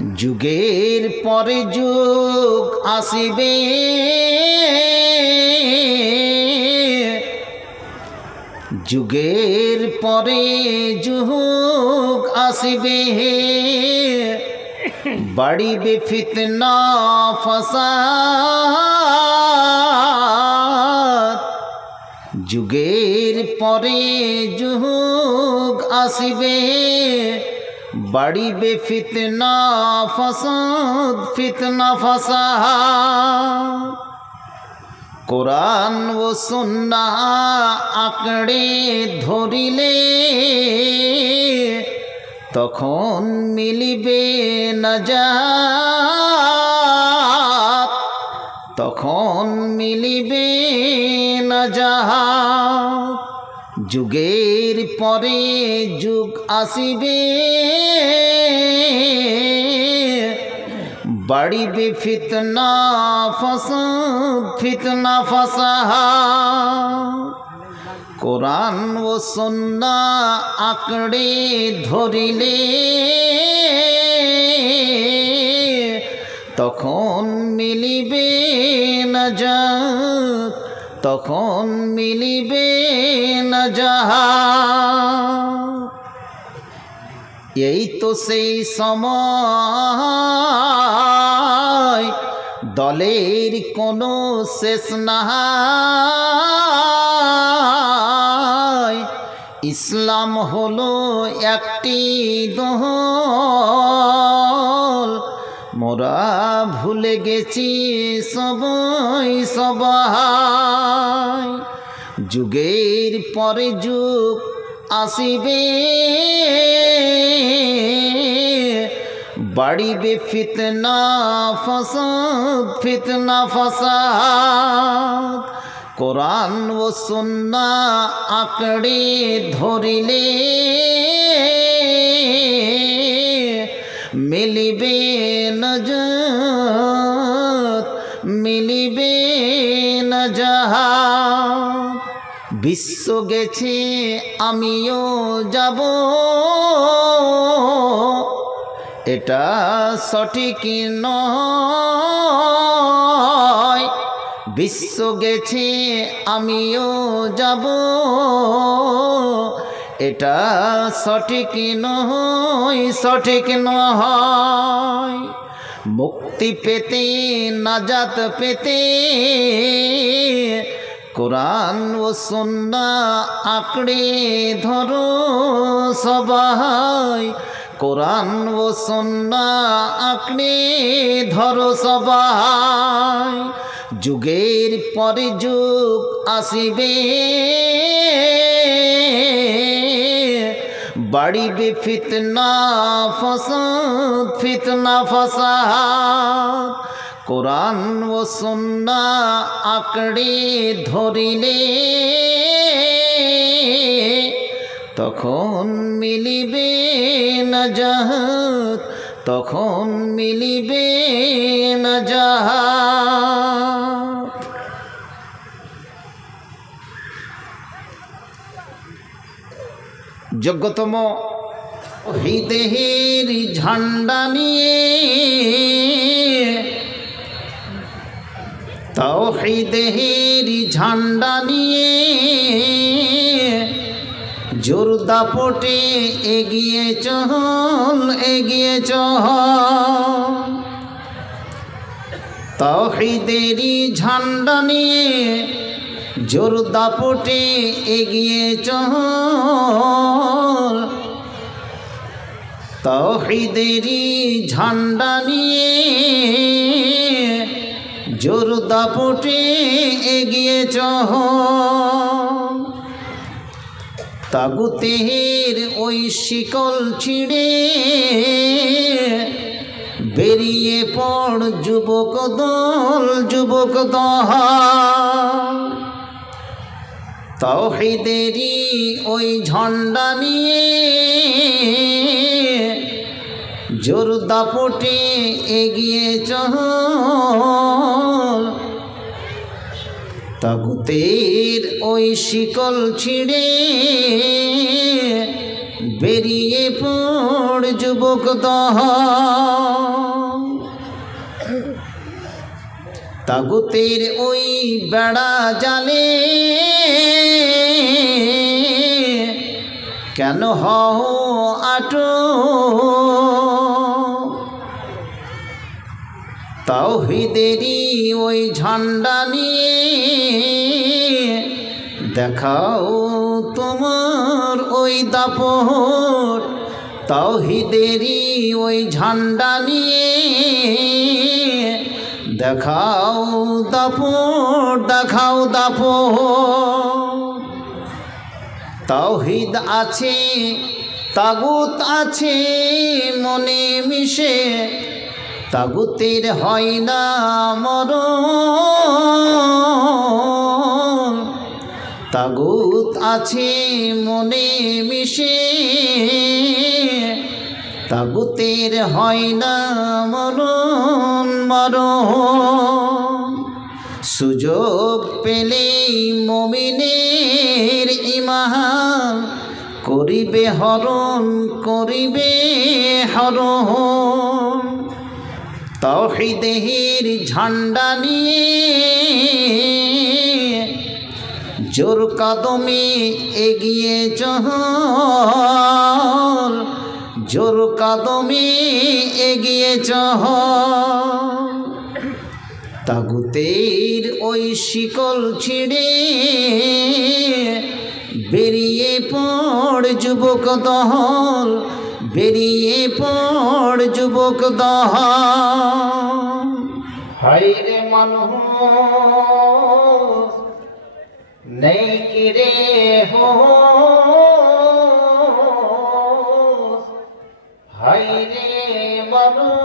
যুগের পরে যুগ আসিবে, যুগের পরে যুগ আসিবে, বাড়িবে ফিতনা ফাসাদ। যুগের পরে যুগ আসিবে, বাড়িবে ফিতনা ফাসাদ, ফিতনা ফাসাদ। কোরআন ও সুন্নাহ আঁকড়ে ধরিলে, তখন মিলিবে নাজাত, তখন মিলিবে নাজাত। যুগের পরে যুগ আসিবে, বাড়িবে ফিতনা ফাসাদ, ফিতনা ফাসাদ। কোরআন ও সুন্নাহ আঁকড়ে ধরিলে, তখন মিলিবে নাজাত, তখন মিলিবে নাজাত। এই তো সেই সময়, দলের কোনো শেষ নাই। ইসলাম হলো একটি দল, মোরা ভুলে গেছি সবাই সবাই। যুগের পরে যুগ আসিবে, বাড়িবে ফিতনা ফাসাদ, ফিতনা ফাসাদ। কোরআন ও সুন্নাহ আঁকড়ে ধরিলে, মিলিবে নাজাত, মিলিবে নাজাত। বিশ্ব গেছে আমিও যাব, এটা সঠিক নয়। বিশ্ব গেছে আমিও যাব, এটা সঠিক নয়, সঠিক নয়। মুক্তি পেতে নাজাত পেতে, কোরআন ও সুন্নাহ আঁকড়ে ধরো সবাই। কোরআন ও সুন্নাহ আঁকড়ে ধরো সবাই। যুগের পরে যুগ আসিবে, বাড়িবে ফিতনা ফাসাদ, ফিতনা ফাসাদ। কোরআন ও সুন্নাহ আঁকড়ে ধরিলে, তখন মিলিবে নাজাত, তখন মিলিবে নাজাত। যোগ্যতম হৃদয়ের ঝান্ডা নিয়ে, তাওহীদের ঝান্ডা নিয়ে, জোর দাপটে এগিয়ে চল, এগিয়ে চল। তাওহীদেরই ঝান্ডা নিয়ে, জোর দাপটে এগিয়ে চল। তাওহীদেরই ঝান্ডা নিয়ে, জোর দাপটে এগিয়ে চল। তাগুতের ওই শিকল ছিঁড়ে, বেরিয়ে পড় যুবক দল, যুবক দল। তাওহীদেরই ওই ঝান্ডা নিয়ে, জোর দাপটে এগিয়ে চল। তাগুতের ওই শিকল ছিঁড়ে, বেরিয়ে পড় পড় যুবক দল তাগুতের ওই বেড়া জালে কেন হও আটো তাওহীদেরই ওই ঝান্ডা নিয়ে দেখাও তোমার ওই দাপট তাওহীদেরই ওই ঝান্ডা নিয়ে দেখাও দাপট দেখাও দাপট তাওহীদ আছে তাগুত আছে মনে মিশে তাগুতের হয় না মরণ তাগুত আছে মনে মিশে তাগুতের হয় না মরণ মরণ সুযোগ পেলেই মুমিনের ঈমান করিবে হরণ করিবে হরণ তাওহীদের ঝান্ডা নিয়ে জোর কদমে এগিয়ে চল জোর কদমে এগিয়ে চল তাগুতের ওই শিকল ছিঁড়ে বেরিয়ে পড় যুবক দল বেরিয়ে পড় যুবক দল হায়রে মানুষ নেই কি রে হোস হায়রে মানুষ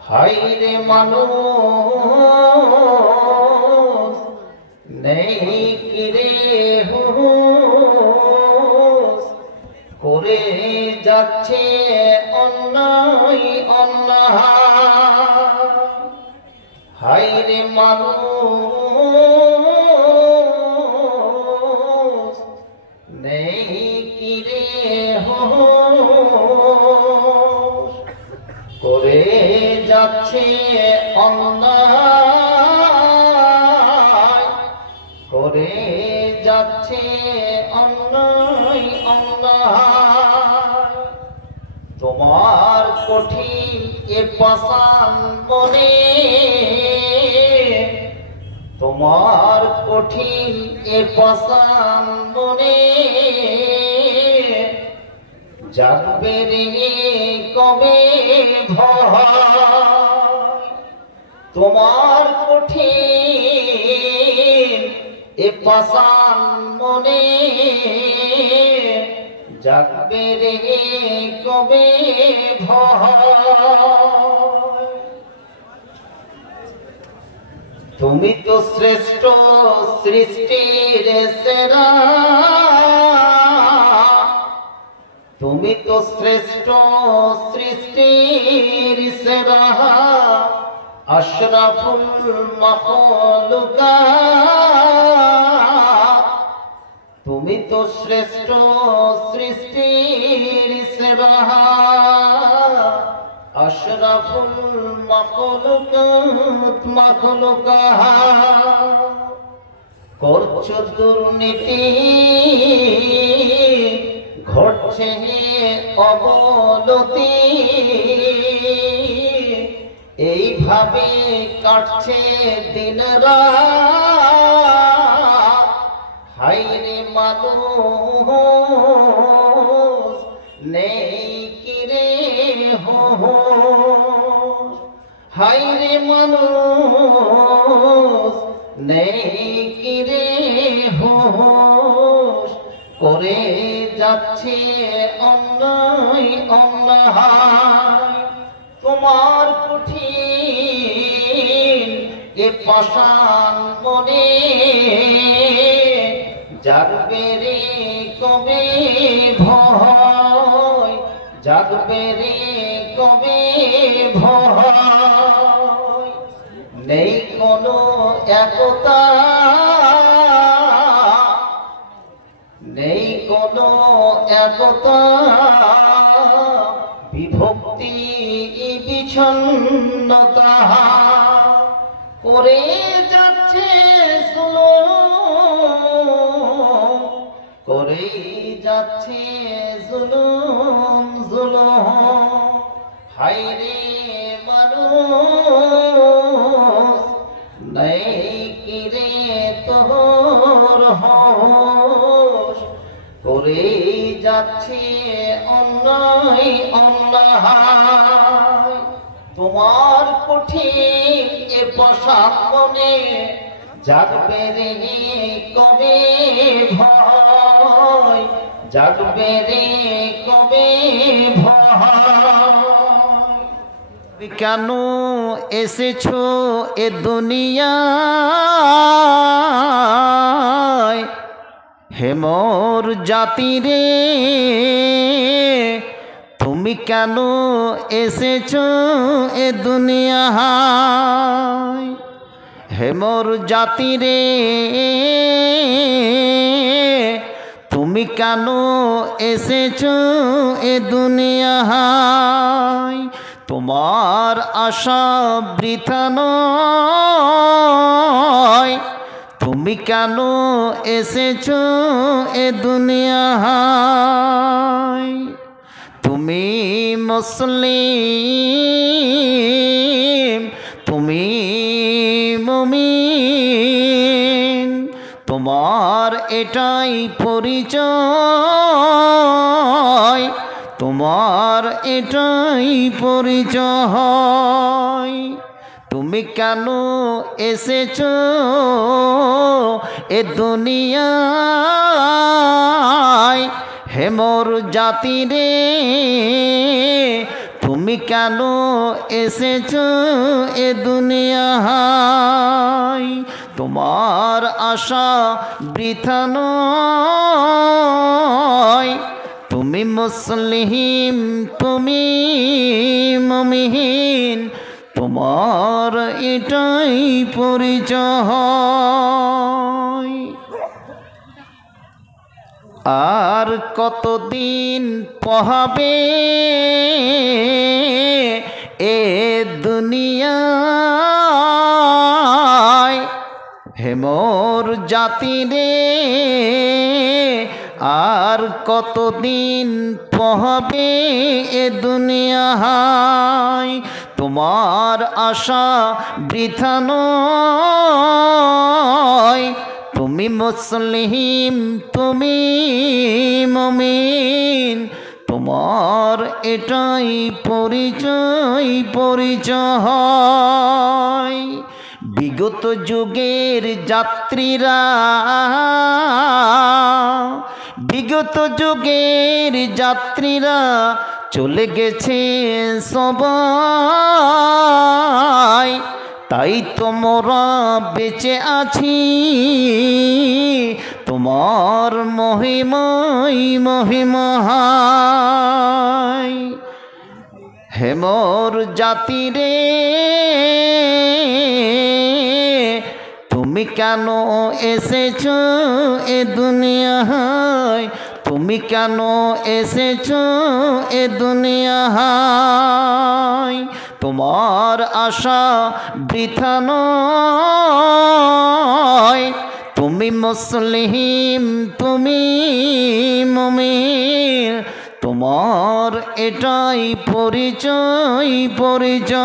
হায়রে মানুষ নেই কি রে হোস করে যাচ্ছে অন্যায় অন্যায় হায়রে মানুষ নেই কি রে হোস করে যাচ্ছে অন্যায় করে যাচ্ছে অন্যায় অন্যায় তোমার কঠিন এ পাষাণ মনে তোমার কঠিন এ পাষাণ মনে জাগবে রে কবে ভয় তোমার কঠিন এ পাষাণ মনে জাগবে রে কবে ভয় তুমি তো শ্রেষ্ঠ সৃষ্টির সেরা তুমি তো শ্রেষ্ঠ সৃষ্টির সেরা আশরাফুল মাখলুকাত তুমি তো শ্রেষ্ঠ সৃষ্টির সেরা আশরাফুল মাখলুকাত মাখলুকাত করছো দুর্নীতি ঘটছে অবনতি এইভাবে কাটছে দিন রাত হায়রে মানুষ নেই কি রে হোস হায়রে মানুষ নেই কি রে হোস করে যাচ্ছে অন্যায় অন্যায় তোমার কঠিন এ পাষাণ মনে জাগবে রে কবে ভয় জাগবে রে কবে ভয় নেই কোনো একতা নেই কোনো একতা, বিভক্তি বিচ্ছিন্নতা করে যাচ্ছে জুলুম, করে যাচ্ছে জুলুম জুলুম। হায়রে মানুষ নাই কি রে তোর হোশ, করে যাচ্ছে অন্যায় অন্যায়। তোমার কঠিন এ পোশাক মনে জাগবে রে কবে ভয়, জাগবে রে কবে ভয়। কেন এসেছো এ দুনিয়ায় হে মোর জাতি রে, তুমি কেন এসেছো এ দুনিয়ায় হে মোর জাতি রে, তুমি কেন এসেছো এ দুনিয়ায়। তোমার আশা বৃথা নয়, তুমি কেন এসেছো এ দুনিয়ায়। তুমি মুসলিম, তুমি মুমিন, তোমার এটাই পরিচয়, তোমার এটাই পরিচয়। তুমি কেন এসেছো এ দুনিয়ায় হে মোর জাতি রে, তুমি কেন এসেছো এ দুনিয়ায়। তোমার আশা বৃথা নয়, তুমি মুসলিম, তুমি মুমিন, তোমার এটাই পরিচয়। আর কতদিন পোহাবে এ দুনিয়ায় হে মোর জাতি রে, আর কতদিন পোহাবে এ দুনিয়ায়। তোমার আশা বৃথা নয়, তুমি মুসলিম, তুমি মুমিন, তোমার এটাই পরিচয় পরিচয়। বিগত যুগের যাত্রীরা, বিগত যুগের যাত্রীরা চলে গেছে সবাই, তাই তোমরা বেঁচে আছি তোমার মহিমায় মহিমায়। হে মোর জাতি রে, তুমি কেন এসেছো এ দুনিয়ায়, তুমি কেন এসেছো এ দুনিয়ায়। তোমার আশা বৃথা নয়, তুমি মুসলিম, তুমি মুমিন, তোমার এটাই পরিচয় পরিচয়।